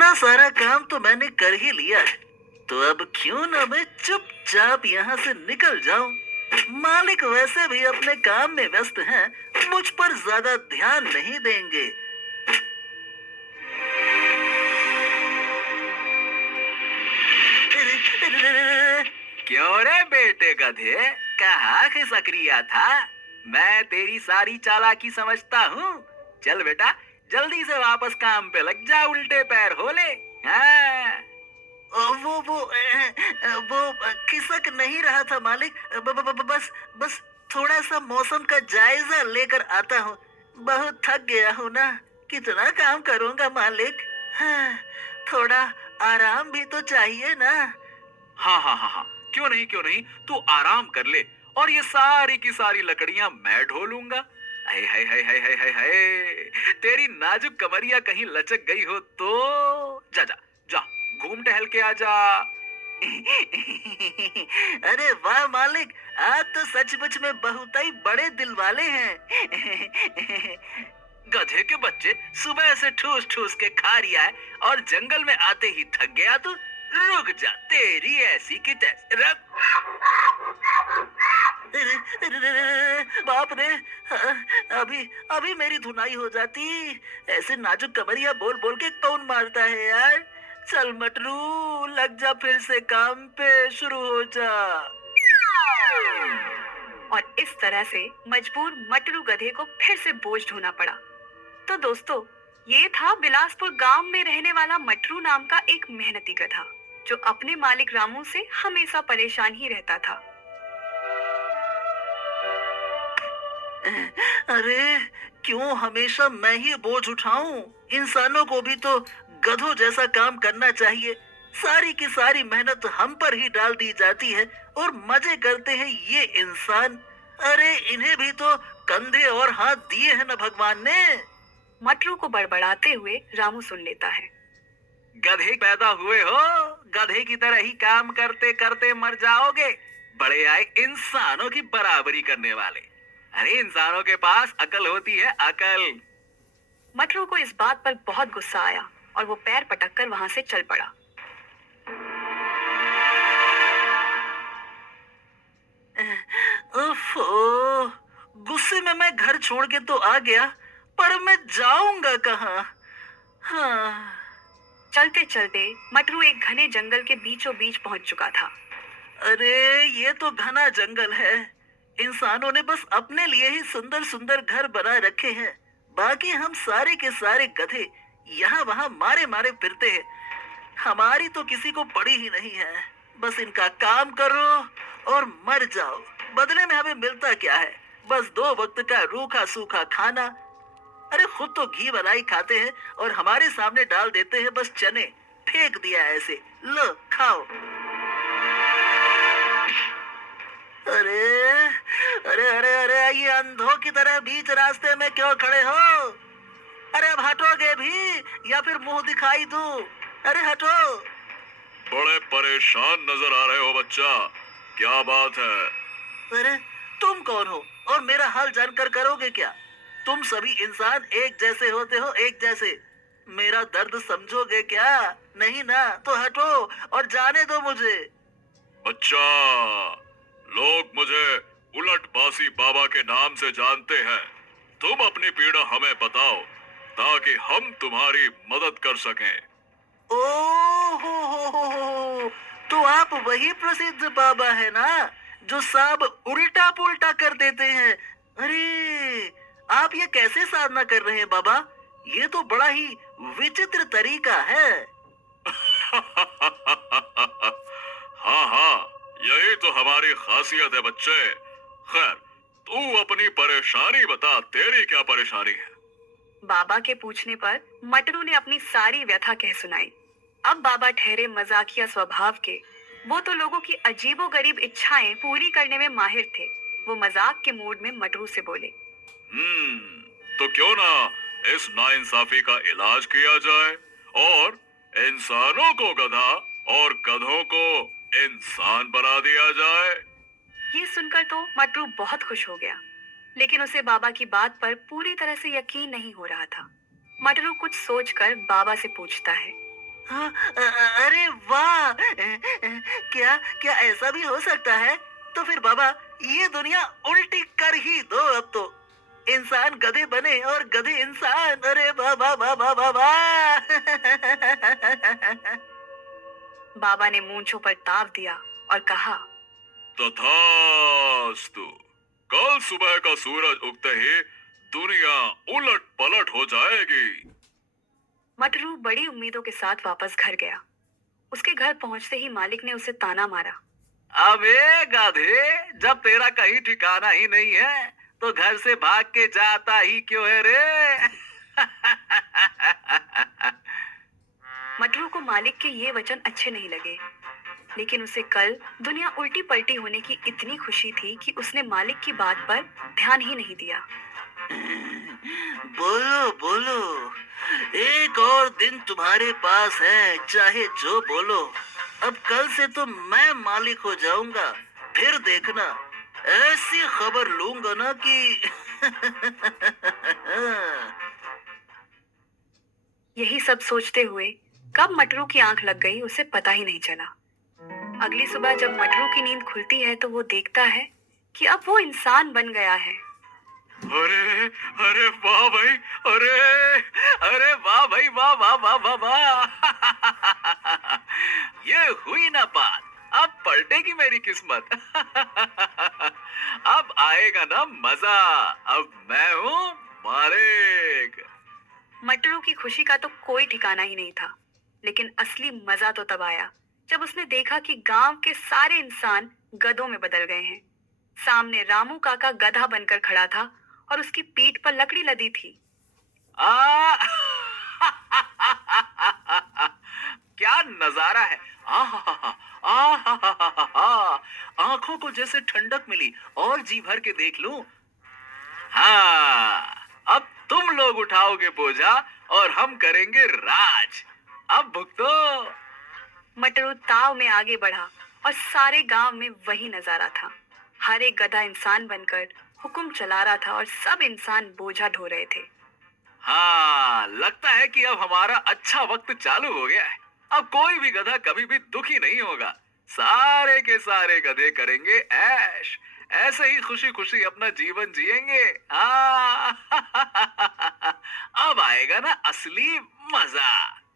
इतना सारा काम तो मैंने कर ही लिया है, तो अब क्यों ना मैं चुपचाप यहाँ से निकल जाऊं। मालिक वैसे भी अपने काम में व्यस्त हैं, मुझ पर ज्यादा ध्यान नहीं देंगे। क्यों रे बेटे गधे, कहाँ खिसक रिया था? मैं तेरी सारी चालाकी समझता हूँ। चल बेटा, जल्दी से वापस काम पे लग जा, उल्टे पैर हो ले। हाँ। वो खिसक नहीं रहा था मालिक। बस बस थोड़ा सा मौसम का जायजा लेकर आता हूँ। बहुत थक गया हूँ ना, कितना काम करूँगा मालिक। हाँ, थोड़ा आराम भी तो चाहिए ना। हाँ हाँ हाँ हाँ, क्यों नहीं क्यों नहीं, तू आराम कर ले और ये सारी की सारी लकड़ियां मैं ढोलूंगा। हाय हाय हाय हाय हाय हाय हाय, तेरी नाजुक कमरिया कहीं लचक गई हो तो जा जा जा, घूम टहल के आ जा। अरे वाह मालिक, आप तो सचमुच में बहुत ही बड़े दिल वाले हैं। गधे के बच्चे, सुबह से ठूस ठूस के खा रिया है और जंगल में आते ही थक गया तू। रुक जा, तेरी ऐसी की तैसी। रुक। बाप रे, अभी अभी मेरी धुनाई हो जाती। ऐसे नाजुक कमरिया बोल बोल के कौन मारता है यार। चल मटरू, लग जा फिर से काम पे, शुरू हो जा। और इस तरह से मजबूर मटरू गधे को फिर से बोझ ढोना पड़ा। तो दोस्तों, ये था बिलासपुर गांव में रहने वाला मटरू नाम का एक मेहनती गधा, जो अपने मालिक रामू से हमेशा परेशान ही रहता था। अरे क्यों हमेशा मैं ही बोझ उठाऊं? इंसानों को भी तो गधों जैसा काम करना चाहिए। सारी की सारी मेहनत हम पर ही डाल दी जाती है और मजे करते हैं ये इंसान। अरे इन्हें भी तो कंधे और हाथ दिए हैं ना भगवान ने। मटरू को बड़बड़ाते हुए रामू सुन लेता है। गधे पैदा हुए हो, गधे की तरह ही काम करते करते मर जाओगे। बड़े आए इंसानों की बराबरी करने वाले। अरे इंसानों के पास अकल होती है, अकल। मटरू को इस बात पर बहुत गुस्सा आया और वो पैर पटककर वहां से चल पड़ा। ओफो, गुस्से में मैं घर छोड़ के तो आ गया, पर मैं जाऊंगा कहाँ? हाँ। चलते चलते मटरू एक घने जंगल के बीचों बीच पहुंच चुका था। अरे ये तो घना जंगल है। इंसानों ने बस अपने लिए ही सुंदर सुंदर घर बना रखे हैं। बाकी हम सारे के सारे गधे यहाँ वहाँ मारे मारे फिरते हैं। हमारी तो किसी को पड़ी ही नहीं है। बस इनका काम करो और मर जाओ। बदले में हमें मिलता क्या है? बस 2 वक्त का रूखा सूखा खाना। अरे खुद तो घी मलाई खाते हैं और हमारे सामने डाल देते हैं बस चने। फेंक दिया ऐसे, लो खाओ। अरे अरे अरे अरे, ये अंधों की तरह बीच रास्ते में क्यों खड़े हो? अरे अब हटोगे भी या फिर मुंह दिखाई दूं? अरे हटो। बड़े परेशान नजर आ रहे हो बच्चा, क्या बात है? अरे तुम कौन हो और मेरा हाल जानकर करोगे क्या? तुम सभी इंसान एक जैसे होते हो, एक जैसे। मेरा दर्द समझोगे क्या? नहीं ना, तो हटो और जाने दो मुझे। बच्चा, लोग मुझे उलट बासी बाबा के नाम से जानते हैं। तुम अपनी पीड़ा हमें बताओ ताकि हम तुम्हारी मदद कर सकें। हो, तो आप वही प्रसिद्ध बाबा है ना, जो सब उल्टा पुल्टा कर देते हैं। अरे आप ये कैसे साधना कर रहे हैं बाबा? ये तो बड़ा ही विचित्र तरीका है। हाँ हाँ, यही तो हमारी खासियत है बच्चे। खैर, तू अपनी परेशानी बता, तेरी क्या परेशानी है? बाबा के पूछने पर मटरू ने अपनी सारी व्यथा कह सुनाई। अब बाबा ठहरे मजाकिया स्वभाव के। वो तो लोगों की अजीबोगरीब इच्छाएं पूरी करने में माहिर थे। वो मजाक के मूड में मटरू से बोले। तो क्यों ना इस नाइंसाफी का इलाज किया जाए और इंसानों को गधा और गधों को इंसान बना दिया जाए। ये सुनकर तो मटरू बहुत खुश हो गया, लेकिन उसे बाबा की बात पर पूरी तरह से यकीन नहीं हो रहा था। मटरू कुछ सोचकर बाबा से पूछता है। हाँ, अरे वाह! क्या क्या ऐसा भी हो सकता है? तो फिर बाबा, ये दुनिया उल्टी कर ही दो अब तो। इंसान गधे बने और गधे इंसान। अरे वाह वाह वाह वाह वाह वाह! बाबा ने मूंछों पर ताव दिया और कहा, तथास्तु। कल सुबह का सूरज उगते ही दुनिया उलट पलट हो जाएगी। मटरू बड़ी उम्मीदों के साथ वापस घर गया। उसके घर पहुंचते ही मालिक ने उसे ताना मारा। अबे गाधे, जब तेरा कहीं ठिकाना ही नहीं है तो घर से भाग के जाता ही क्यों है रे? मटरू को मालिक के ये वचन अच्छे नहीं लगे, लेकिन उसे कल दुनिया उल्टी पलटी होने की इतनी खुशी थी कि उसने मालिक की बात पर ध्यान ही नहीं दिया। बोलो बोलो, एक और दिन तुम्हारे पास है, चाहे जो बोलो। अब कल से तो मैं मालिक हो जाऊंगा। फिर देखना, ऐसी खबर लूंगा ना कि यही सब सोचते हुए कब मटरू की आंख लग गई उसे पता ही नहीं चला। अगली सुबह जब मटरू की नींद खुलती है तो वो देखता है कि अब वो इंसान बन गया है। अरे अरे वाह भाई, अरे अरे वाह भाई, वाह वाह वाह वाह वाह! ये हुई ना बात, अब पलटेगी मेरी किस्मत। अब आएगा ना मजा, अब मैं हूँ मालिक। मटरू की खुशी का तो कोई ठिकाना ही नहीं था, लेकिन असली मजा तो तब आया जब उसने देखा कि गांव के सारे इंसान गधों में बदल गए हैं। सामने रामू काका गधा बनकर खड़ा था और उसकी पीठ पर लकड़ी लदी थी। आ क्या नजारा है! आंखों को जैसे ठंडक मिली और जी भर के देख लूं। हाँ, अब तुम लोग उठाओगे बोझा और हम करेंगे राज। अब भुगतो। मटरू ताव में आगे बढ़ा और सारे गांव में वही नजारा था। हर एक गधा इंसान बनकर हुक्म चला रहा था और सब इंसान बोझा ढो रहे थे। हाँ, लगता है कि अब हमारा अच्छा वक्त चालू हो गया है। अब कोई भी गधा कभी भी दुखी नहीं होगा। सारे के सारे गधे करेंगे ऐश, ऐसे ही खुशी खुशी अपना जीवन जिएंगे। हाँ। अब आएगा ना असली मजा।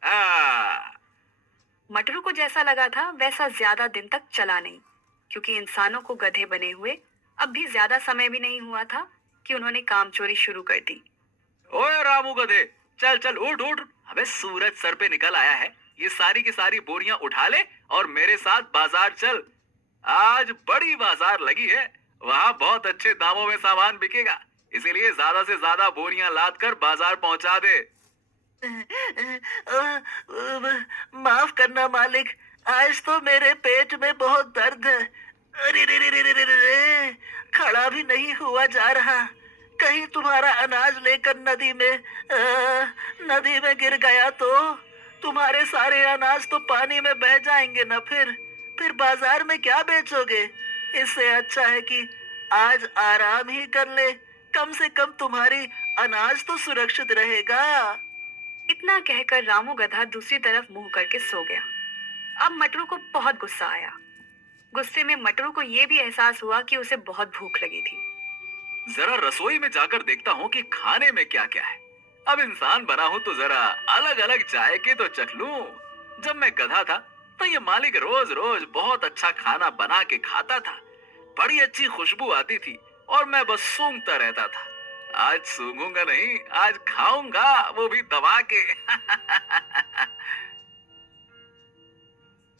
हाँ। मटरू को जैसा लगा था वैसा ज्यादा दिन तक चला नहीं, क्योंकि इंसानों को गधे बने हुए अब भी ज्यादा समय भी नहीं हुआ था कि उन्होंने काम चोरी शुरू कर दी। ओए रामू गधे, चल चल उठ उठ। अबे सूरज सर पे निकल आया है, ये सारी की सारी बोरियां उठा ले और मेरे साथ बाजार चल। आज बड़ी बाजार लगी है, वहाँ बहुत अच्छे दामों में सामान बिकेगा, इसीलिए ज्यादा से ज्यादा बोरियां लाद कर बाजार पहुंचा दे। माफ करना मालिक, आज तो मेरे पेट में बहुत दर्द है। अरे रे रे रे रे रे रे रे, खड़ा भी नहीं हुआ जा रहा। कहीं तुम्हारा अनाज लेकर नदी में गिर गया तो तुम्हारे सारे अनाज तो पानी में बह जाएंगे ना। फिर बाजार में क्या बेचोगे? इससे अच्छा है कि आज आराम ही कर ले, कम से कम तुम्हारी अनाज तो सुरक्षित रहेगा। इतना कहकर रामू गधा दूसरी तरफ मुंह करके सो गया। अब मटरू को बहुत गुस्सा आया। गुस्से में मटरू को यह भी एहसास हुआ कि उसे बहुत भूख लगी थी। जरा रसोई में जाकर देखता हूँ कि खाने में क्या क्या है। अब इंसान बना हूँ तो जरा अलग अलग जायके तो चख लूं। जब मैं गधा था तो ये मालिक रोज रोज बहुत अच्छा खाना बना के खाता था। बड़ी अच्छी खुशबू आती थी और मैं बस सूंघता रहता था। आज सूंघूंगा नहीं, आज खाऊंगा, वो भी दबा के।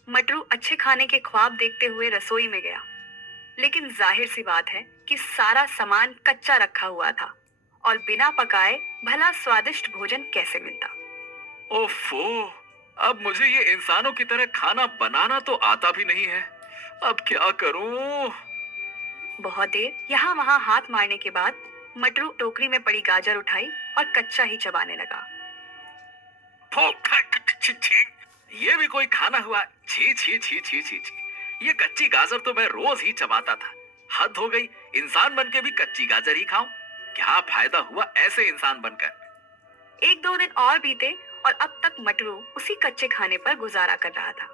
मटरू अच्छे खाने के ख्वाब देखते हुए रसोई में गया, लेकिन जाहिर सी बात है कि सारा सामान कच्चा रखा हुआ था और बिना पकाए भला स्वादिष्ट भोजन कैसे मिलता। ओफो, अब मुझे ये इंसानों की तरह खाना बनाना तो आता भी नहीं है। अब क्या करूं? बहुत देर यहाँ वहाँ हाथ मारने के बाद मटरू टोकरी में पड़ी गाजर उठाई और कच्चा ही चबाने लगा। ये भी कोई खाना हुआ? छी छी छी छी छी छी। ये कच्ची गाजर तो मैं रोज ही चबाता था। हद हो गई, इंसान बनके भी कच्ची गाजर ही खाऊं। क्या फायदा हुआ ऐसे इंसान बनकर? एक दो दिन और बीते और अब तक मटरू उसी कच्चे खाने पर गुजारा कर रहा था।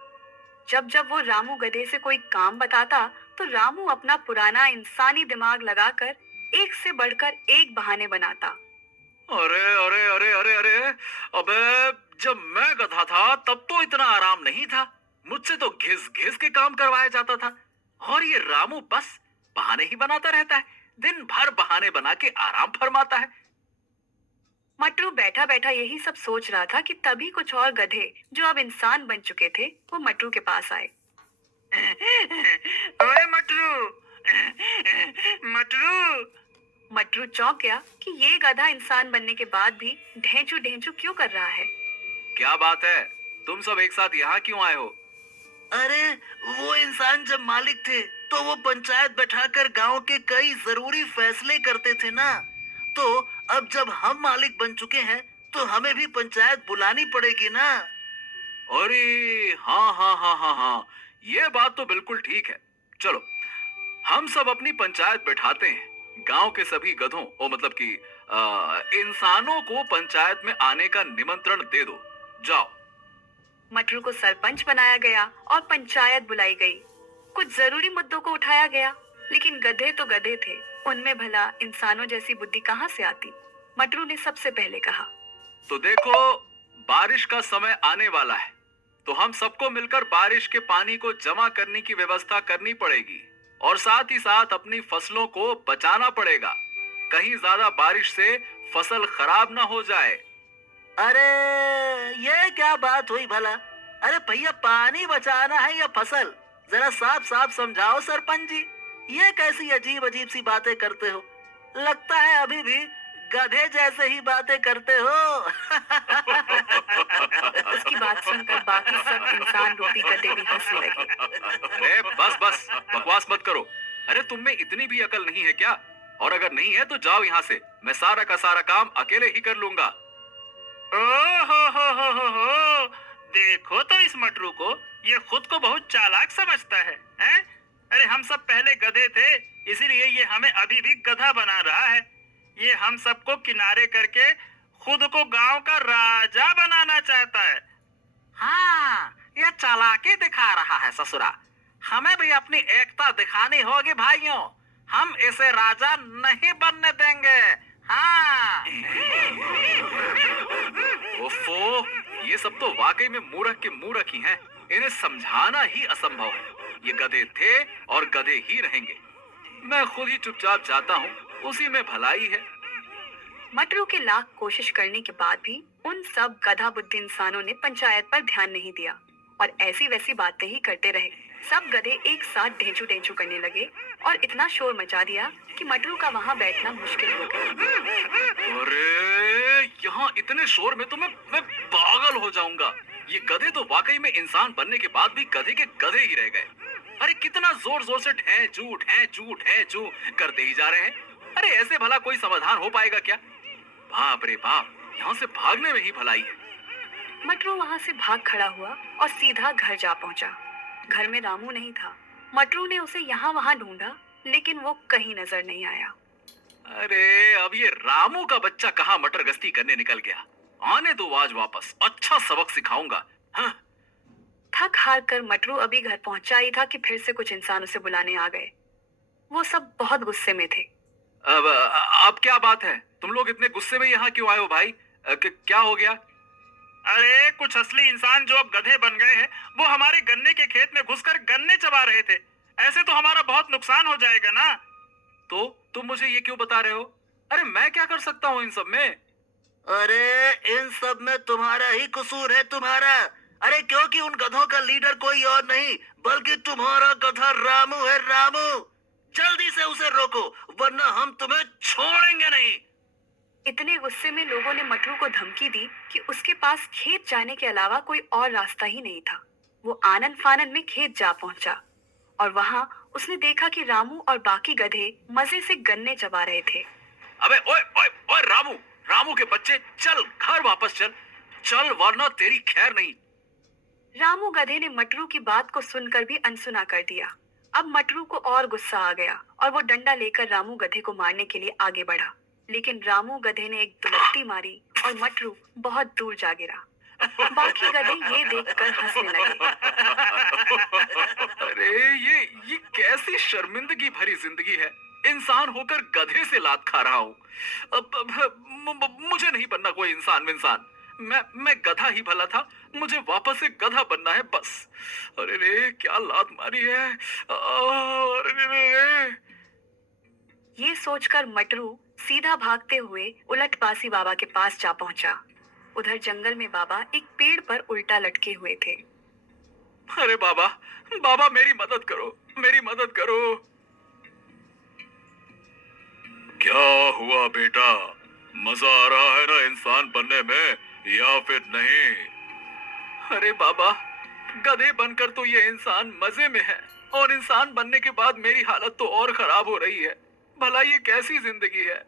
जब जब वो रामू गधे से कोई काम बताता तो रामू अपना पुराना इंसानी दिमाग लगाकर एक से बढ़कर एक बहाने बनाता। अरे अरे अरे अरे अरे, अबे जब मैं गधा था तब तो इतना आराम नहीं था। मुझसे तो घिस घिस के काम करवाया जाता था, और ये रामू बस बहाने ही बनाता रहता है। दिन भर बहाने बना के आराम फरमाता है। मटरू बैठा बैठा यही सब सोच रहा था कि तभी कुछ और गधे जो अब इंसान बन चुके थे वो मटरू के पास आए। ओए मटरू, मटरू। मटरू चौंक गया कि ये गधा इंसान बनने के बाद भी ढेंचू ढेंचू क्यों कर रहा है। क्या बात है, तुम सब एक साथ यहाँ क्यों आए हो? अरे वो इंसान जब मालिक थे तो वो पंचायत बैठाकर गांव के कई जरूरी फैसले करते थे ना। तो अब जब हम मालिक बन चुके हैं तो हमें भी पंचायत बुलानी पड़ेगी ना। अरे हाँ हाँ हाँ हाँ हाँ, ये बात तो बिल्कुल ठीक है। चलो हम सब अपनी पंचायत बैठाते हैं। गांव के सभी गधों और मतलब कि इंसानों को पंचायत में आने का निमंत्रण दे दो। जाओ। मटरू को सरपंच बनाया गया और पंचायत बुलाई गई। कुछ जरूरी मुद्दों को उठाया गया, लेकिन गधे तो गधे थे, उनमें भला इंसानों जैसी बुद्धि कहाँ से आती। मटरू ने सबसे पहले कहा, तो देखो, बारिश का समय आने वाला है, तो हम सबको मिलकर बारिश के पानी को जमा करने की व्यवस्था करनी पड़ेगी, और साथ ही साथ अपनी फसलों को बचाना पड़ेगा। कहीं ज्यादा बारिश से फसल खराब ना हो जाए। अरे ये क्या बात हुई भला? अरे भैया, पानी बचाना है या फसल? जरा साफ साफ समझाओ सरपंच जी। ये कैसी अजीब अजीब सी बातें करते हो? लगता है अभी भी गधे जैसे ही बातें करते हो। उसकी बात सुनकर बाकी सब इंसान रूपी गधे भी हंसने लगे। अरे बस बस, बकवास मत करो। अरे तुम में इतनी भी अकल नहीं है क्या? और अगर नहीं है तो जाओ यहाँ से, मैं सारा का सारा काम अकेले ही कर लूंगा। ओ हो, देखो तो इस मटरू को, ये खुद को बहुत चालाक समझता है, हैं? अरे हम सब पहले गधे थे, इसीलिए ये हमें अभी भी गधा बना रहा है। ये हम सबको किनारे करके खुद को गांव का राजा बनाना चाहता है। हाँ, ये चालाकी दिखा रहा है ससुरा। हमें भी अपनी एकता दिखानी होगी भाइयों। हम इसे राजा नहीं बनने देंगे। हाँ। ओफो, ये सब तो वाकई में मूर्ख के मूर्ख ही हैं। इन्हें समझाना ही असंभव है। ये गधे थे और गधे ही रहेंगे। मैं खुद ही चुपचाप जाता हूँ, उसी में भलाई है। मटरू के लाख कोशिश करने के बाद भी उन सब गधा बुद्धि इंसानों ने पंचायत पर ध्यान नहीं दिया और ऐसी वैसी बातें ही करते रहे। सब गधे एक साथ ढेंचू ढेंचू करने लगे और इतना शोर मचा दिया कि मटरू का वहाँ बैठना मुश्किल हो गया। अरे यहाँ इतने शोर में तो मैं पागल हो जाऊंगा। ये गधे तो वाकई में इंसान बनने के बाद भी गधे के गधे ही रह गए। अरे कितना जोर जोर से ढेंचू करते ही जा रहे हैं। अरे ऐसे भला कोई समाधान हो पाएगा क्या? बाप रे बाप, यहाँ से भागने में ही भलाई है। मटरू वहाँ से भाग खड़ा हुआ और सीधा घर जा पहुँचा। घर में रामू नहीं था। मटरू ने उसे यहाँ वहाँ ढूंढा, लेकिन वो कहीं नजर नहीं आया। अरे अब ये रामू का बच्चा कहाँ मटर गश्ती करने निकल गया। आने दो आज वापस, अच्छा सबक सिखाऊंगा। हाँ। थक हार कर मटरू अभी घर पहुंचा ही था कि फिर से कुछ इंसान उसे बुलाने आ गए। वो सब बहुत गुस्से में थे। अब क्या बात है? तुम लोग इतने गुस्से में यहाँ क्यों आए हो भाई? क्या हो गया? अरे कुछ असली इंसान जो अब गधे बन गए हैं, वो हमारे गन्ने के खेत में घुसकर गन्ने चबा रहे थे। ऐसे तो हमारा बहुत नुकसान हो जाएगा ना। तो तुम मुझे ये क्यों बता रहे हो? अरे मैं क्या कर सकता हूँ इन सब में? अरे इन सब में तुम्हारा ही कसूर है, तुम्हारा। अरे क्योंकि उन गधों का लीडर कोई और नहीं बल्कि तुम्हारा गधा रामू है। रामू, जल्दी से उसे रोको वरना हम तुम्हें छोड़ेंगे नहीं। इतने गुस्से में लोगों ने मटरू को धमकी दी कि उसके पास खेत जाने के अलावा कोई और रास्ता ही नहीं था। वो आनन फानन में खेत जा पहुंचा और वहां उसने देखा कि रामू और बाकी गधे मजे से गन्ने चबा रहे थे। अबे ओए ओए ओए रामू, रामू के बच्चे, चल घर वापस चल वरना तेरी खैर नहीं। रामू गधे ने मटरू की बात को सुनकर भी अनसुना कर दिया। अब मटरू को और गुस्सा आ गया और वो डंडा लेकर रामू गधे को मारने के लिए आगे बढ़ा, लेकिन रामू गधे ने एक दुलत्ती मारी और मटरू बहुत दूर जा गिरा। बाकी गधे ये देखकर हंसने लगे। अरे ये कैसी शर्मिंदगी भरी जिंदगी है। इंसान होकर गधे से लात खा रहा हूँ। मुझे नहीं बनना कोई इंसान विंसान। मैं गधा ही भला था। मुझे वापस से गधा बनना है बस। अरे रे क्या लात मारी है। अरे रे। ये सोचकर मटरू सीधा भागते हुए उलटबासी बाबा के पास जा पहुंचा। उधर जंगल में बाबा एक पेड़ पर उल्टा लटके हुए थे। अरे बाबा, बाबा मेरी मदद करो, मेरी मदद करो। क्या हुआ बेटा? मजा आ रहा है ना इंसान बनने में या फिर नहीं? अरे बाबा, गधे बनकर तो ये इंसान मजे में है और इंसान बनने के बाद मेरी हालत तो और खराब हो रही है। भला ये कैसी जिंदगी है?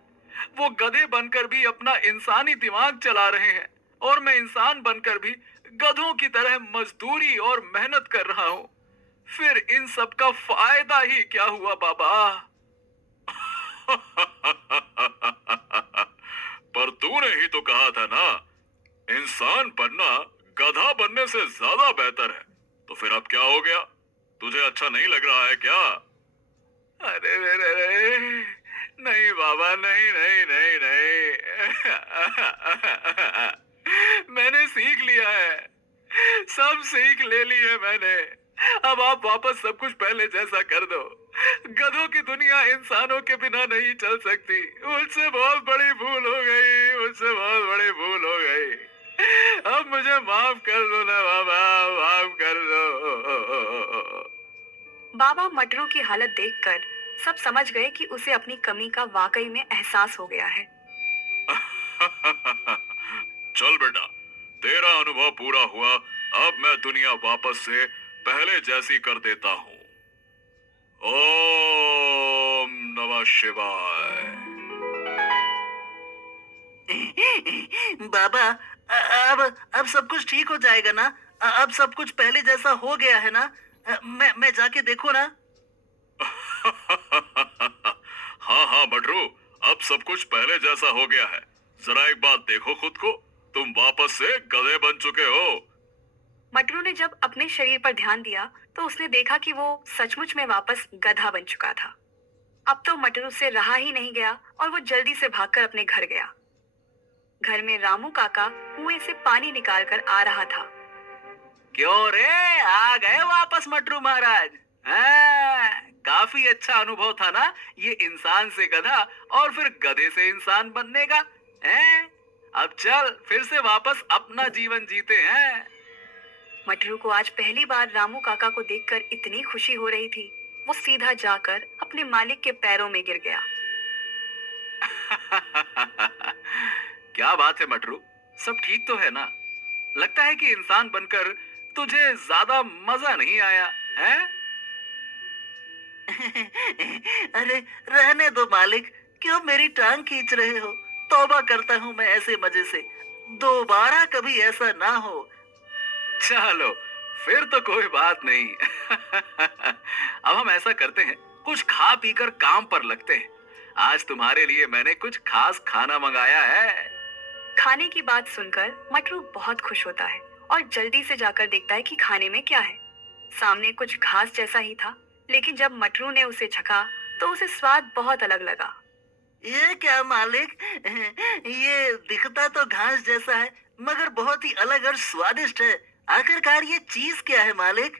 वो गधे बनकर भी अपना इंसानी दिमाग चला रहे हैं और मैं इंसान बनकर भी गधों की तरह मजदूरी और मेहनत कर रहा हूँ। फिर इन सब का फायदा ही क्या हुआ बाबा? पर तूने ही तो कहा था ना, इंसान बनना गधा बनने से ज्यादा बेहतर है। तो फिर अब क्या हो गया? तुझे अच्छा नहीं लग रहा है क्या? अरे रे रे रे, नहीं बाबा, नहीं नहीं नहीं नहीं। मैंने सीख लिया है, सब सीख ले ली है मैंने। अब आप वापस सब कुछ पहले जैसा कर दो। गधों की दुनिया इंसानों के बिना नहीं चल सकती। मुझसे बहुत बड़ी भूल हो गई, मुझसे बहुत बड़ी भूल हो गई। अब मुझे माफ कर दो ना बाबा, माफ कर दो। बाबा मटरू की हालत देखकर सब समझ गए कि उसे अपनी कमी का वाकई में एहसास हो गया है। चल बेटा, तेरा अनुभव पूरा हुआ। अब मैं दुनिया वापस से पहले जैसी कर देता हूँ। ओम नमः शिवाय। बाबा, अब सब कुछ ठीक हो जाएगा ना? अब सब कुछ पहले जैसा हो गया है ना? मैं जाके देखूं ना? हाँ हाँ बटरू, अब सब कुछ पहले जैसा हो गया है। जरा एक बात देखो खुद को, तुम वापस से गधे बन चुके हो। मटरू ने जब अपने शरीर पर ध्यान दिया तो उसने देखा कि वो सचमुच में वापस गधा बन चुका था। अब तो मटरू से रहा ही नहीं गया और वो जल्दी से भागकर अपने घर गया। घर में रामू काका कुएं से पानी निकालकर आ रहा था। क्यों रे, आ गए वापस मटरू महाराज? काफी अच्छा अनुभव था ना ये इंसान से गधा और फिर गधे से इंसान बनने का। अब चल फिर से वापस अपना जीवन जीते हैं। मटरू को आज पहली बार रामू काका को देखकर इतनी खुशी हो रही थी, वो सीधा जाकर अपने मालिक के पैरों में गिर गया। क्या बात है मटरू, सब ठीक तो है ना? लगता है कि इंसान बनकर तुझे ज्यादा मजा नहीं आया है? अरे रहने दो मालिक, क्यों मेरी टांग खींच रहे हो? तौबा करता हूँ मैं ऐसे मजे से, दोबारा कभी ऐसा ना हो। चलो फिर तो कोई बात नहीं। अब हम ऐसा करते हैं, कुछ खा पीकर काम पर लगते हैं। आज तुम्हारे लिए मैंने कुछ खास खाना मंगाया है। खाने की बात सुनकर मटरू बहुत खुश होता है और जल्दी से जाकर देखता है कि खाने में क्या है। सामने कुछ घास जैसा ही था, लेकिन जब मटरू ने उसे चखा तो उसे स्वाद बहुत अलग लगा। ये क्या मालिक? ये दिखता तो घास जैसा है, मगर बहुत ही अलग और स्वादिष्ट है। आखिरकार ये चीज क्या है मालिक?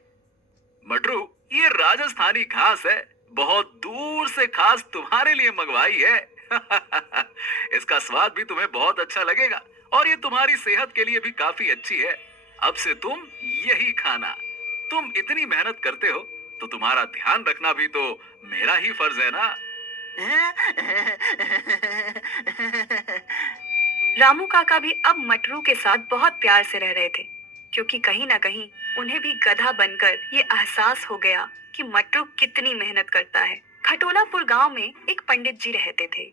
मटरू, ये राजस्थानी घास है, बहुत दूर से खास तुम्हारे लिए मंगवाई है। इसका स्वाद भी तुम्हें बहुत अच्छा लगेगा और ये तुम्हारी सेहत के लिए भी काफी अच्छी है। अब से तुम यही खाना। तुम इतनी मेहनत करते हो तो तुम्हारा ध्यान रखना भी तो मेरा ही फर्ज है ना। रामू काका भी अब मटरू के साथ बहुत प्यार से रह रहे थे, क्योंकि कहीं ना कहीं उन्हें भी गधा बनकर ये एहसास हो गया कि मटरू कितनी मेहनत करता है। खटोलापुर गांव में एक पंडित जी रहते थे।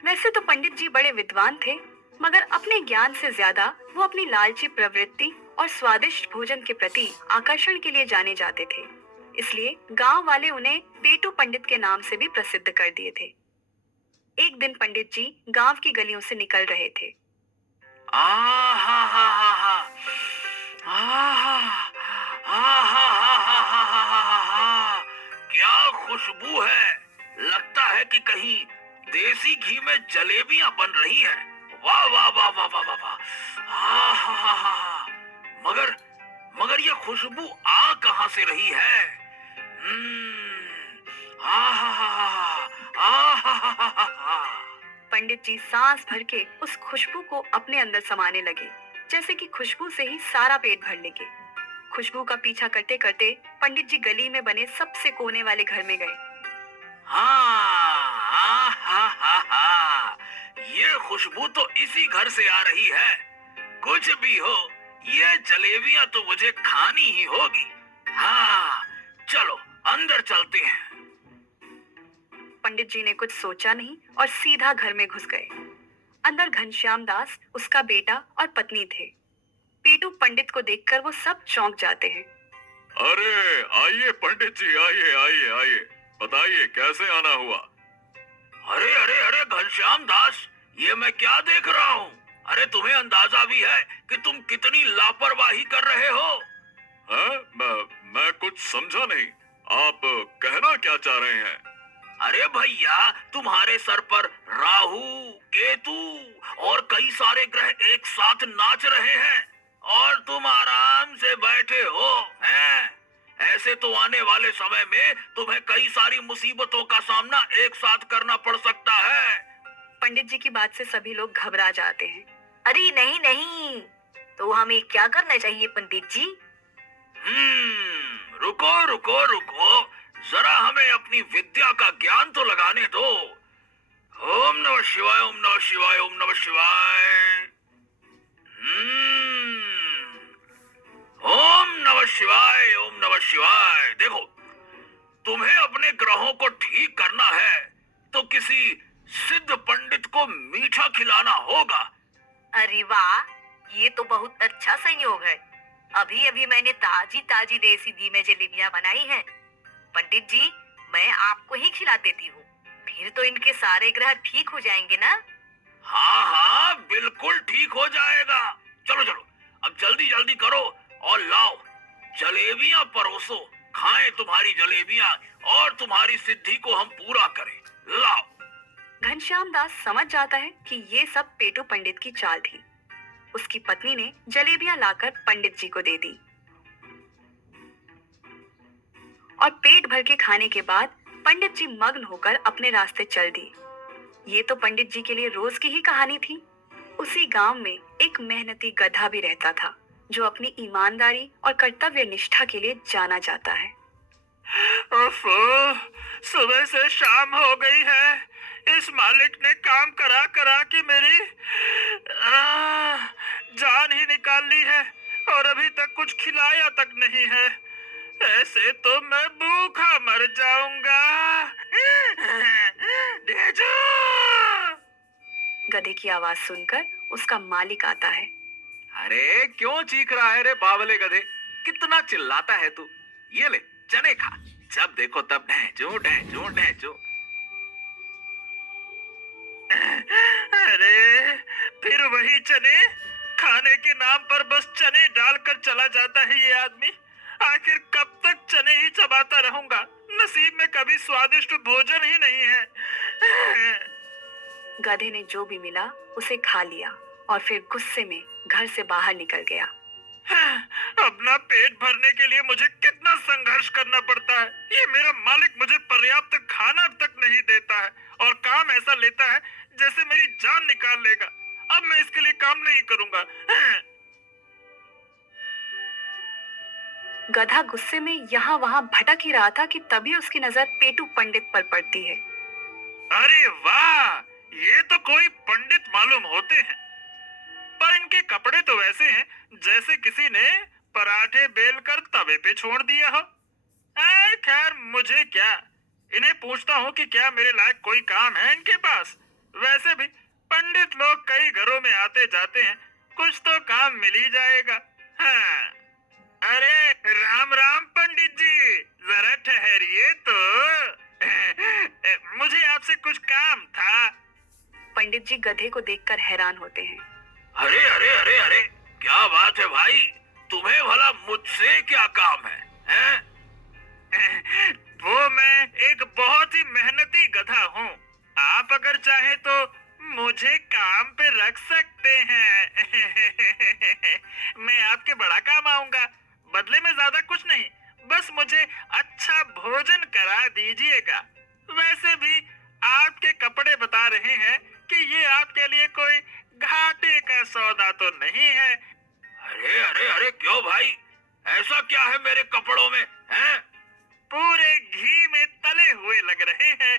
वैसे तो पंडित जी बड़े विद्वान थे, मगर अपने ज्ञान से ज्यादा वो अपनी लालची प्रवृत्ति और स्वादिष्ट भोजन के प्रति आकर्षण के लिए जाने जाते थे। इसलिए गांव वाले उन्हें पेटू पंडित के नाम से भी प्रसिद्ध कर दिए थे। एक दिन पंडित जी गांव की गलियों से निकल रहे थे। आहा हा हा हा, आहा, आहा हा हा हा हा हा हा, क्या खुशबू है। लगता है कि कहीं देसी घी में जलेबियां बन रही हैं। वाह वाह वाह वाह वाह वाह वाह, आहा हा हा हा। मगर मगर ये खुशबू आ कहां से रही है। आहा हा हा, आहा हा हा हा हा। पंडित जी सांस भर के उस खुशबू को अपने अंदर समाने लगे, जैसे कि खुशबू से ही सारा पेट भर लेंगे। खुशबू का पीछा करते करते पंडित जी गली में बने सबसे कोने वाले घर में गए। हाँ, हा हा हा, ये खुशबू तो इसी घर से आ रही है। कुछ भी हो, ये जलेबियां तो मुझे खानी ही होगी। हाँ, चलो अंदर चलते हैं। पंडित जी ने कुछ सोचा नहीं और सीधा घर में घुस गए। अंदर घनश्याम दास, उसका बेटा और पत्नी थे। पेटू पंडित को देखकर वो सब चौंक जाते हैं। अरे आइए पंडित जी, आइए आइए आइए, बताइए कैसे आना हुआ। अरे अरे अरे घनश्याम दास, ये मैं क्या देख रहा हूँ। अरे तुम्हें अंदाजा भी है कि तुम कितनी लापरवाही कर रहे हो। है? मैं कुछ समझा नहीं, आप कहना क्या चाह रहे हैं। अरे भैया, तुम्हारे सर पर राहु, केतु और कई सारे ग्रह एक साथ नाच रहे हैं और तुम आराम से बैठे हो हैं। ऐसे तो आने वाले समय में तुम्हें कई सारी मुसीबतों का सामना एक साथ करना पड़ सकता है। पंडित जी की बात से सभी लोग घबरा जाते हैं। अरे नहीं नहीं, तो हमें क्या करना चाहिए पंडित जी? रुको रुको रुको, जरा हमें अपनी विद्या का ज्ञान तो लगाने दो। ओम नमः शिवाय, ओम नमः शिवाय, ओम नमः शिवाय। ओम नमः शिवाय, ओम नमः शिवाय। देखो, तुम्हें अपने ग्रहों को ठीक करना है तो किसी सिद्ध पंडित को मीठा खिलाना होगा। अरे वाह, ये तो बहुत अच्छा संयोग है। अभी अभी मैंने ताजी ताजी देसी घी में जलेबियां बनाई हैं। पंडित जी, मैं आपको ही खिला देती हूँ, फिर तो इनके सारे ग्रह ठीक हो जाएंगे ना? हाँ हाँ, बिल्कुल ठीक हो जाएगा। चलो चलो, अब जल्दी जल्दी करो और लाओ, जलेबियां परोसो। खाएं तुम्हारी जलेबियां और तुम्हारी सिद्धि को हम पूरा करें। लाओ। घनश्याम दास समझ जाता है कि ये सब पेटू पंडित की चाल थी। उसकी पत्नी ने जलेबियां लाकर पंडित जी को दे दी और पेट भर के खाने के बाद पंडित जी मग्न होकर अपने रास्ते चल दिए। ये तो पंडित जी के लिए रोज की ही कहानी थी। उसी गांव में एक मेहनती गधा भी रहता था, जो अपनी ईमानदारी और कर्तव्य निष्ठा के लिए जाना जाता है। सुबह से शाम हो गई है। इस मालिक ने काम करा करा के मेरी जान ही निकाल ली है और अभी तक कुछ खिलाया तक नहीं है। ऐसे तो मैं भूखा मर जाऊंगा। गधे की आवाज सुनकर उसका मालिक आता है। अरे क्यों चीख रहा है रे बावले गधे, कितना चिल्लाता है तू। ये ले चने खा, जब देखो तब ढेंचू ढेंचू ढेंचू। अरे फिर वही चने, खाने के नाम पर बस चने डालकर चला जाता है ये आदमी। आखिर कब तक चने ही चबाता रहूंगा, नसीब में कभी स्वादिष्ट भोजन ही नहीं है। गधे ने जो भी मिला उसे खा लिया और फिर गुस्से में घर से बाहर निकल गया। अपना पेट भरने के लिए मुझे कितना संघर्ष करना पड़ता है। ये मेरा मालिक मुझे पर्याप्त खाना तक नहीं देता है और काम ऐसा लेता है जैसे मेरी जान निकाल लेगा। अब मैं इसके लिए काम नहीं करूंगा। गधा गुस्से में यहाँ वहाँ भटक ही रहा था कि तभी उसकी नजर पेटू पंडित पर पड़ती है। अरे वाह, ये तो कोई पंडित मालूम होते हैं, पर इनके कपड़े तो वैसे हैं जैसे किसी ने पराठे बेलकर तवे पे छोड़ दिया हो। खैर मुझे क्या, इन्हें पूछता हूँ कि क्या मेरे लायक कोई काम है इनके पास। वैसे भी पंडित लोग कई घरों में आते जाते हैं, कुछ तो काम मिल ही जाएगा। हाँ। अरे राम राम पंडित जी, जरा ठहरिए तो। मुझे आपसे कुछ काम था। पंडित जी गधे को देखकर हैरान होते हैं। अरे अरे अरे अरे, क्या बात है भाई, तुम्हें भला मुझसे क्या काम है, हैं? वो मैं एक बहुत ही मेहनती गधा हूँ। आप अगर चाहे तो मुझे काम पे रख सकते हैं। मैं आपके बड़ा काम आऊंगा। बदले में ज्यादा कुछ नहीं, बस मुझे अच्छा भोजन करा दीजिएगा। वैसे भी आपके कपड़े बता रहे हैं कि ये आपके लिए कोई घाटे का सौदा तो नहीं है। अरे अरे अरे, क्यों भाई, ऐसा क्या है मेरे कपड़ों में, हैं? पूरे घी में तले हुए लग रहे हैं।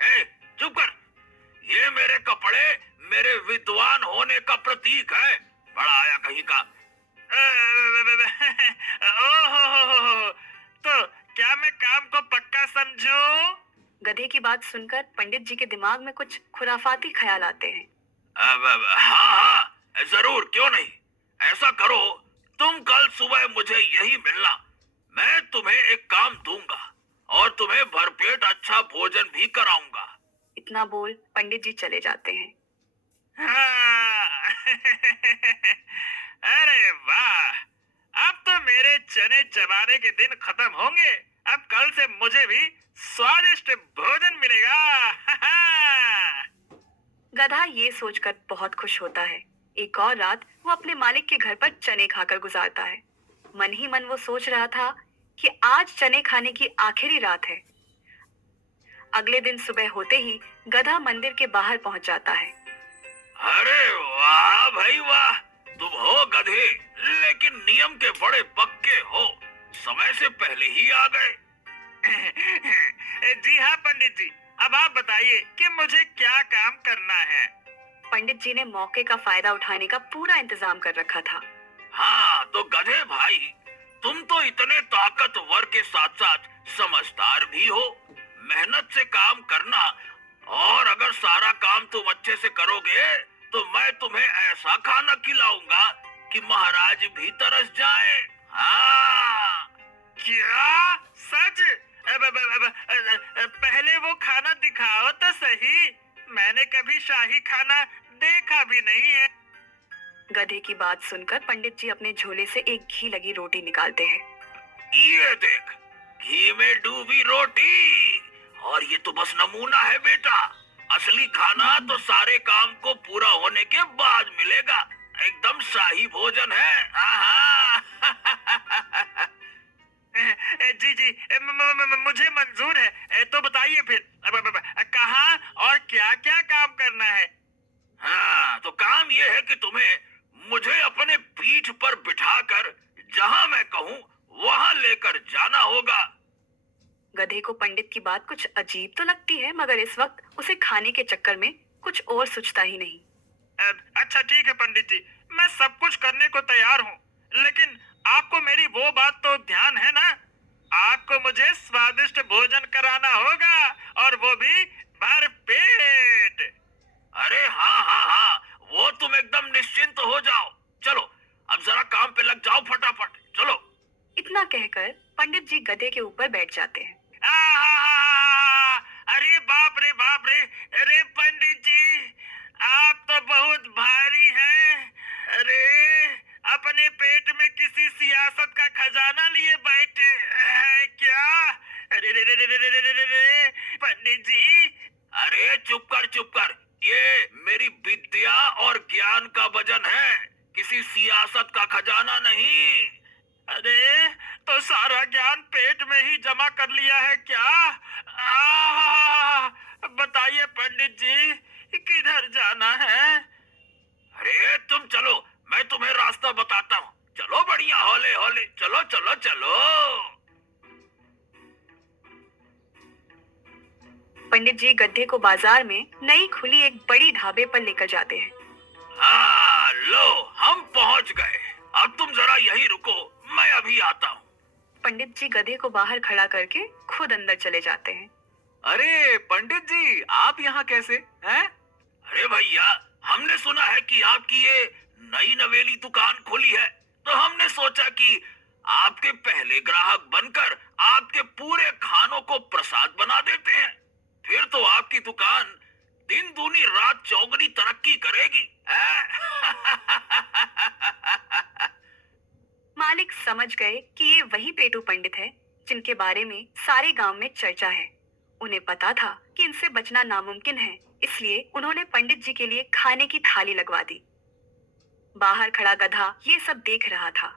ए, चुप कर। ये मेरे कपड़े मेरे विद्वान होने का प्रतीक है, बड़ा आया कहीं का। ओहो, तो क्या मैं काम को पक्का समझूं? गधे की बात सुनकर पंडित जी के दिमाग में कुछ खुराफाती ख्याल आते हैं। हाँ हाँ, जरूर, क्यों नहीं। ऐसा करो, तुम कल सुबह मुझे यही मिलना। मैं तुम्हें एक काम दूंगा और तुम्हें भरपेट अच्छा भोजन भी कराऊंगा। इतना बोल पंडित जी चले जाते हैं। हाँ। अरे वाह, अब तो मेरे चने चबाने के दिन खत्म होंगे। अब कल से मुझे भी स्वादिष्ट भोजन मिलेगा। गधा ये सोचकर बहुत खुश होता है। एक और रात वो अपने मालिक के घर पर चने खाकर गुजारता है। मन ही मन वो सोच रहा था कि आज चने खाने की आखिरी रात है। अगले दिन सुबह होते ही गधा मंदिर के बाहर पहुंच जाता है। अरे वाह भाई वाह, तुम हो गधे, लेकिन नियम के बड़े पक्के हो, समय से पहले ही आ गए। जी हाँ पंडित जी, अब आप बताइए कि मुझे क्या काम करना है। पंडित जी ने मौके का फायदा उठाने का पूरा इंतजाम कर रखा था। हाँ तो गधे भाई, तुम तो इतने ताकतवर के साथ साथ समझदार भी हो। मेहनत से काम करना, और अगर सारा काम तुम अच्छे से करोगे तो मैं तुम्हें ऐसा खाना खिलाऊंगा कि महाराज भी तरस जाए। हाँ। क्या सच? पहले वो खाना दिखाओ तो सही, मैंने कभी शाही खाना देखा भी नहीं है। गधे की बात सुनकर पंडित जी अपने झोले से एक घी लगी रोटी निकालते हैं। ये देख, घी में डूबी रोटी, और ये तो बस नमूना है बेटा। असली खाना तो सारे काम को पूरा होने के बाद मिलेगा। एकदम शाही भोजन है। आहा। जी जी, मुझे मंजूर है। तो बताइए फिर, कहाँ और क्या क्या काम करना है? हाँ, तो काम ये है कि तुम्हें मुझे अपने पीठ पर बिठाकर जहाँ मैं कहूँ वहाँ लेकर जाना होगा। गधे को पंडित की बात कुछ अजीब तो लगती है, मगर इस वक्त उसे खाने के चक्कर में कुछ और सोचता ही नहीं। अच्छा ठीक है पंडित जी, मैं सब कुछ करने को तैयार हूँ, लेकिन आपको मेरी वो बात तो ध्यान है ना? आपको मुझे स्वादिष्ट भोजन कराना होगा, और वो भी भर पेट। अरे हाँ हाँ हाँ, वो तुम एकदम निश्चिंत हो जाओ। चलो अब जरा काम पे लग जाओ फटाफट, चलो। इतना कहकर पंडित जी गधे के ऊपर बैठ जाते हैं। अरे बाप रे बाप रे, अरे पंडित जी, आप तो बहुत भारी हैं। अरे अपने पेट में किसी सियासत का खजाना लिए बैठे हैं क्या? अरे रे रे रे रे रे रे रे, पंडित जी। अरे चुप कर, ये मेरी विद्या और ज्ञान का वजन है, किसी सियासत का खजाना नहीं। अरे तो सारा ज्ञान पेट में ही जमा कर लिया है क्या? बताइए पंडित जी, किधर जाना है? अरे तुम चलो, मैं तुम्हें रास्ता बताता हूँ। चलो बढ़िया, हौले हौले चलो चलो चलो। पंडित जी गधे को बाजार में नई खुली एक बड़ी ढाबे पर लेकर जाते हैं। हाँ लो, हम पहुँच गए। अब तुम जरा यहीं रुको, मैं अभी आता हूँ। पंडित जी गधे को बाहर खड़ा करके खुद अंदर चले जाते हैं। अरे पंडित जी, आप यहाँ कैसे हैं? अरे भैया, हमने सुना है कि आपकी ये नई नवेली दुकान खुली है, तो हमने सोचा कि आपके पहले ग्राहक बनकर आपके पूरे खानों को प्रसाद बना देते हैं। फिर तो आपकी दुकान दिन दूनी रात चौगुनी तरक्की करेगी। पेटू पंडित है जिनके बारे में सारे गांव में चर्चा है। उन्हें पता था कि इनसे बचना नामुमकिन है, इसलिए उन्होंने पंडित जी के लिए खाने की थाली लगवा दी। बाहर खड़ा गधा ये सब देख रहा था।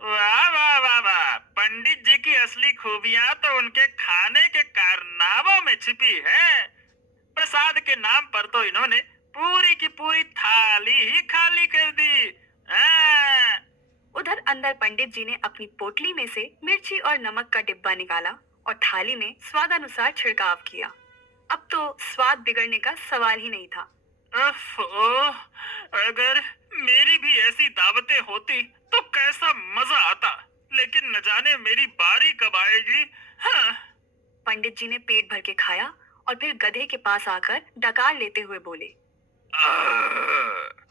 वाह वाह वाह वाह, पंडित जी की असली खूबियां तो उनके खाने के कारनामों में छिपी है। प्रसाद के नाम पर तो इन्होंने पूरी की पूरी थाली ही खाली कर दी। हाँ। उधर अंदर पंडित जी ने अपनी पोटली में से मिर्ची और नमक का डिब्बा निकाला और थाली में स्वादानुसार छिड़काव किया। अब तो स्वाद बिगड़ने का सवाल ही नहीं था। ओह, अगर मेरी भी ऐसी दावतें होती तो कैसा मजा आता, लेकिन न जाने मेरी बारी कब आएगी। हाँ। पंडित जी ने पेट भर के खाया और फिर गधे के पास आकर डकार लेते हुए बोले,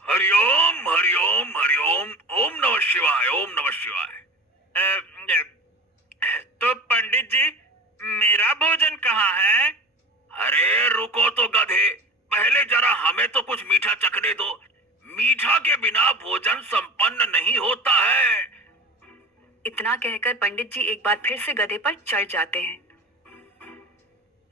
हरिओम हरिओम हरिओम, ओम नमः शिवाय, ओम नमः शिवाय। तो पंडित जी, मेरा भोजन कहाँ है? अरे रुको तो गधे, पहले जरा हमें तो कुछ मीठा चखने दो। मीठा के बिना भोजन संपन्न नहीं होता है। इतना कहकर पंडित जी एक बार फिर से गधे पर चढ़ जाते हैं।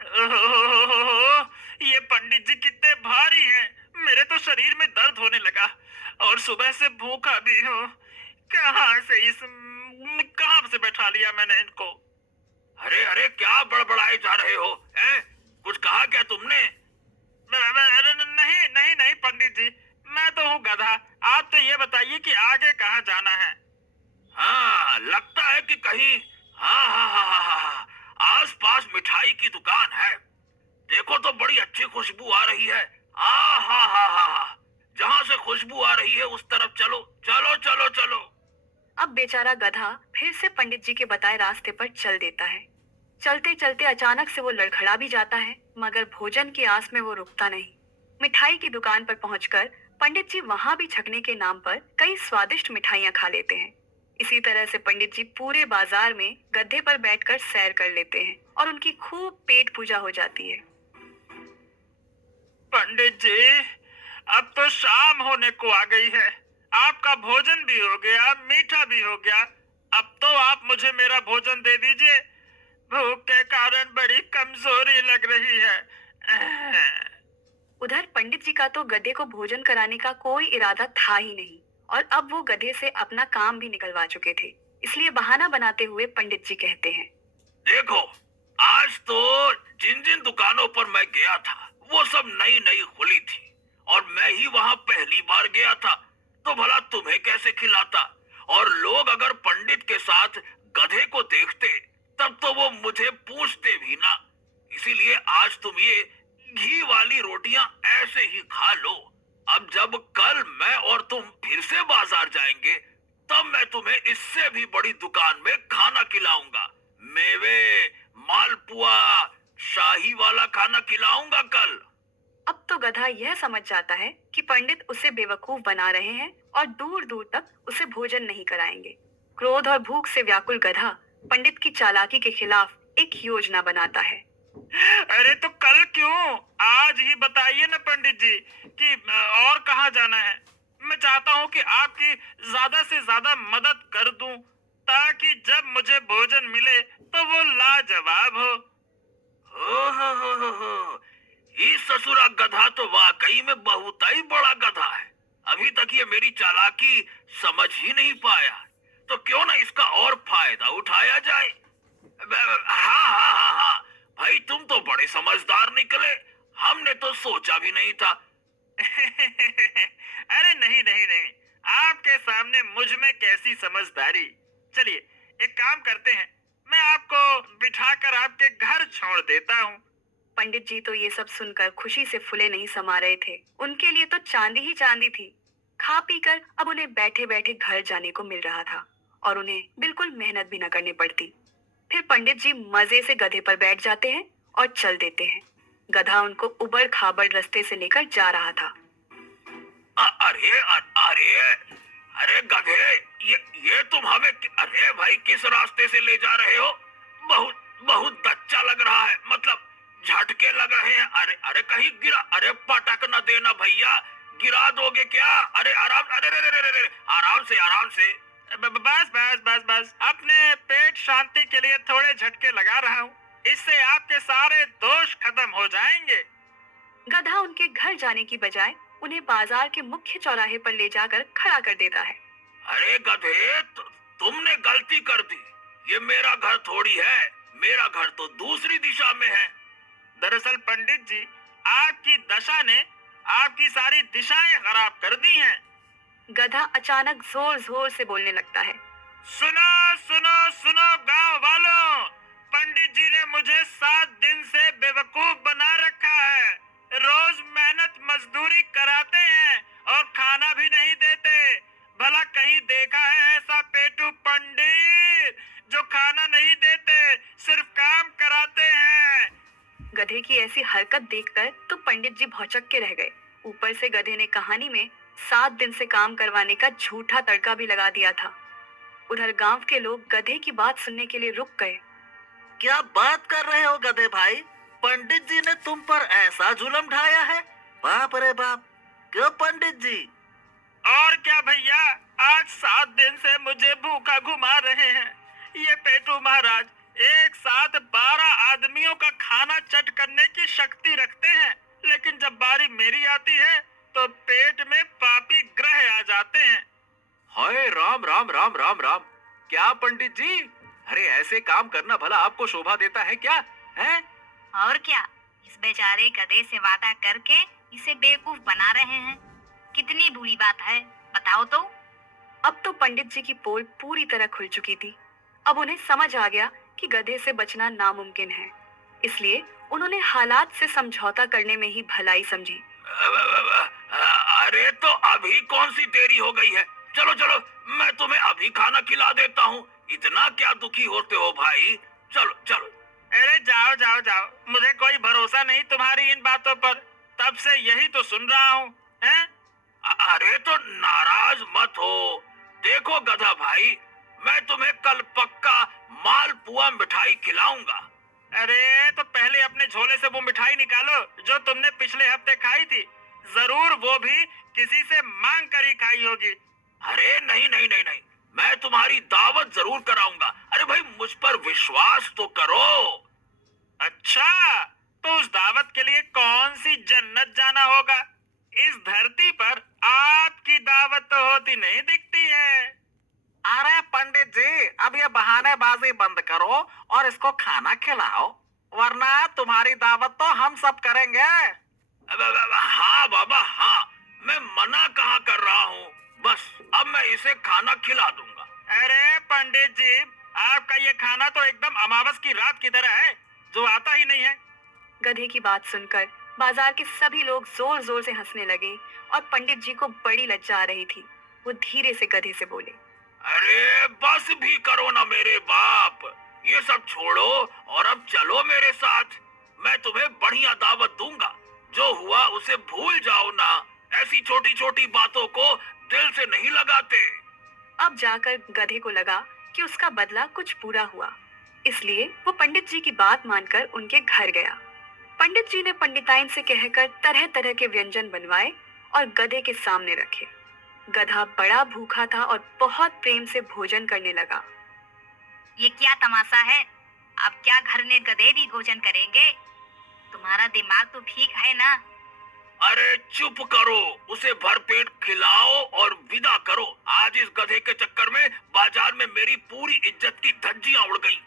ओह, ये पंडित जी कितने भारी हैं। मेरे तो शरीर में दर्द होने लगा और सुबह से भूखा भी हूँ। कहाँ से बैठा लिया मैंने इनको? अरे अरे, क्या बड़बड़ाए जा रहे हो? हैं? कुछ कहा क्या तुमने? नहीं नहीं नहीं पंडित जी, मैं तो हूँ गधा। आप तो ये बताइए कि आगे कहाँ जाना है? हाँ, लगता है कि कहीं हाँ हाँ हाँ हाँ हाँ हाँ, आस पास मिठाई की दुकान है। देखो तो बड़ी अच्छी खुशबू आ रही है। हाँ हाँ हाँ हाँ, जहाँ से खुशबू आ रही है उस तरफ चलो चलो चलो चलो। अब बेचारा गधा फिर से पंडित जी के बताए रास्ते पर चल देता है। चलते चलते अचानक से वो लड़खड़ा भी जाता है, मगर भोजन की आस में वो रुकता नहीं। मिठाई की दुकान पर पहुंचकर पंडित जी वहां भी छकने के नाम पर कई स्वादिष्ट मिठाइयां खा लेते हैं। इसी तरह से पंडित जी पूरे बाजार में गड्ढे पर बैठकर सैर कर लेते हैं और उनकी खूब पेट पूजा हो जाती है। पंडित जी, अब तो शाम होने को आ गई है। आपका भोजन भी हो गया, मीठा भी हो गया। अब तो आप मुझे मेरा भोजन दे दीजिए। भूख के कारण बड़ी कमजोरी लग रही है। उधर पंडित जी का तो गधे को भोजन कराने का कोई इरादा था ही नहीं और अब वो गधे से अपना काम भी निकलवा चुके थे। इसलिए बहाना बनाते हुए पंडित जी कहते हैं, देखो, आज तो जिन जिन दुकानों पर मैं गया था वो सब नई नई खुली थी और मैं ही वहाँ पहली बार गया था, तो भला तुम्हें कैसे खिलाता? और लोग अगर पंडित के साथ गधे को देखते तब तो वो मुझे पूछते भी ना। इसीलिए आज तुम ये घी वाली रोटियां ऐसे ही खा लो। अब जब कल मैं और तुम फिर से बाजार जाएंगे तब मैं तुम्हें इससे भी बड़ी दुकान में खाना खिलाऊंगा। मेवे, मालपुआ, शाही वाला खाना खिलाऊंगा कल। अब तो गधा यह समझ जाता है कि पंडित उसे बेवकूफ बना रहे हैं और दूर दूर तक उसे भोजन नहीं कराएंगे। क्रोध और भूख से व्याकुल गधा पंडित की चालाकी के खिलाफ एक योजना बनाता है। अरे तो कल क्यों? आज ही बताइए ना पंडित जी कि और कहाँ जाना है। मैं चाहता हूँ कि आपकी ज्यादा से ज्यादा मदद कर दूं ताकि जब मुझे भोजन मिले तो वो लाजवाब हो। हो, इस ससुरा गधा तो वाकई में बहुत ही बड़ा गधा है। अभी तक ये मेरी चालाकी समझ ही नहीं पाया, तो क्यों ना इसका और फायदा उठाया जाए। हाँ हाँ हाँ हाँ, भाई तुम तो बड़े समझदार निकले, हमने तो सोचा भी नहीं था। अरे नहीं नहीं नहीं, आपके सामने मुझ में कैसी समझदारी। चलिए एक काम करते हैं, मैं आपको बिठाकर आपके घर छोड़ देता हूँ। पंडित जी तो ये सब सुनकर खुशी से फुले नहीं समा रहे थे। उनके लिए तो चांदी ही चांदी थी। खा पी कर अब उन्हें बैठे बैठे घर जाने को मिल रहा था और उन्हें बिल्कुल मेहनत भी न करनी पड़ती। फिर पंडित जी मजे से गधे पर बैठ जाते हैं और चल देते हैं। गधा उनको उबड़ खाबड़ रास्ते से लेकर जा रहा था। अरे अरे अरे गधे, ये तुम हमें, अरे भाई किस रास्ते से ले जा रहे हो? बहुत बहुत दच्चा लग रहा है, मतलब झटके लग रहे हैं। अरे अरे कहीं गिरा, अरे पटक न देना भैया, गिरा दोगे क्या? अरे आराम, अरे रे रे रे रे, आराम से आराम से। बस बस बस बस, अपने पेट शांति के लिए थोड़े झटके लगा रहा हूँ। इससे आपके सारे दोष खत्म हो जाएंगे। गधा उनके घर जाने की बजाय उन्हें बाजार के मुख्य चौराहे पर ले जाकर खड़ा कर देता है। अरे गधे, तुमने गलती कर दी। ये मेरा घर थोड़ी है, मेरा घर तो दूसरी दिशा में है। दरअसल पंडित जी, आपकी दशा ने आपकी सारी दिशाएं खराब कर दी हैं। गधा अचानक जोर जोर से बोलने लगता है। सुनो सुनो सुनो गांव वालों, पंडित जी ने मुझे 7 दिन से बेवकूफ बना रखा है। रोज मेहनत मजदूरी कराते हैं और खाना भी नहीं देते। भला कहीं देखा है ऐसा पेटू पंडित जो खाना नहीं देते, सिर्फ काम कराते हैं। गधे की ऐसी हरकत देखकर तो पंडित जी भौचक के रह गए। ऊपर से गधे ने कहानी में 7 दिन से काम करवाने का झूठा तड़का भी लगा दिया था। उधर गांव के लोग गधे की बात सुनने के लिए रुक गए। क्या बात कर रहे हो गधे भाई? पंडित जी ने तुम पर ऐसा जुल्म ढाया है? बाप रे बाप! क्यों पंडित जी? और क्या भैया, आज 7 दिन से मुझे भूखा घुमा रहे हैं। ये पेटू महाराज एक साथ 12 आदमियों का खाना चट करने की शक्ति रखते हैं, लेकिन जब बारी मेरी आती है तो पेट में पापी ग्रह आ जाते हैं। हाय राम राम राम राम राम। क्या पंडित जी, अरे ऐसे काम करना भला आपको शोभा देता है क्या? हैं? और क्या, इस बेचारे गधे से वादा करके इसे बेवकूफ बना रहे हैं। कितनी बुरी बात है, बताओ तो। अब तो पंडित जी की पोल पूरी तरह खुल चुकी थी। अब उन्हें समझ आ गया कि गधे से बचना नामुमकिन है, इसलिए उन्होंने हालात से समझौता करने में ही भलाई समझी। अरे तो अभी कौन सी देरी हो गई है? चलो चलो, मैं तुम्हें अभी खाना खिला देता हूँ। इतना क्या दुखी होते हो भाई? चलो चलो। अरे जाओ जाओ जाओ, मुझे कोई भरोसा नहीं तुम्हारी इन बातों पर। तब से यही तो सुन रहा हूँ। हैं? अरे तो नाराज मत हो। देखो गधा भाई, मैं तुम्हें कल पक्का मालपुआ मिठाई खिलाऊंगा। अरे तो पहले अपने झोले से वो मिठाई निकालो जो तुमने पिछले हफ्ते खाई थी। जरूर वो भी किसी से मांग कर ही खाई होगी। अरे नहीं नहीं नहीं नहीं, मैं तुम्हारी दावत जरूर कराऊंगा। अरे भाई, मुझ पर विश्वास तो करो। अच्छा, तो उस दावत के लिए कौन सी जन्नत जाना होगा? इस धरती पर आपकी दावत तो होती नहीं दिखती है। अरे पंडित जी, अब ये बहानेबाजी बंद करो और इसको खाना खिलाओ, वरना तुम्हारी दावत तो हम सब करेंगे। हाँ बाबा हाँ, मैं मना कहाँ कर रहा हूँ। बस अब मैं इसे खाना खिला दूंगा। अरे पंडित जी, आपका ये खाना तो एकदम अमावस की रात की तरह है, जो आता ही नहीं है। गधे की बात सुनकर बाजार के सभी लोग जोर जोर से हंसने लगे और पंडित जी को बड़ी लज्जा आ रही थी। वो धीरे से गधे से बोले। अरे बस भी करो ना मेरे बाप, ये सब छोड़ो और अब चलो मेरे साथ। मैं तुम्हें बढ़िया दावत दूंगा। जो हुआ उसे भूल जाओ ना। ऐसी छोटी छोटी बातों को दिल से नहीं लगाते। अब जाकर गधे को लगा कि उसका बदला कुछ पूरा हुआ, इसलिए वो पंडित जी की बात मानकर उनके घर गया। पंडित जी ने पंडिताइन से कहकर तरह तरह के व्यंजन बनवाए और गधे के सामने रखे। गधा बड़ा भूखा था और बहुत प्रेम से भोजन करने लगा। ये क्या तमाशा है? अब क्या घर में गधे भी भोजन करेंगे? तुम्हारा दिमाग तो ठीक है ना? अरे चुप करो, उसे भरपेट खिलाओ और विदा करो। आज इस गधे के चक्कर में बाजार में मेरी पूरी इज्जत की धज्जियां उड़ गई।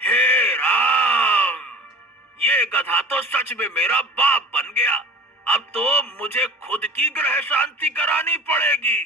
हे राम, ये गधा तो सच में मेरा बाप बन गया। अब तो मुझे खुद की ग्रह शांति करानी पड़ेगी।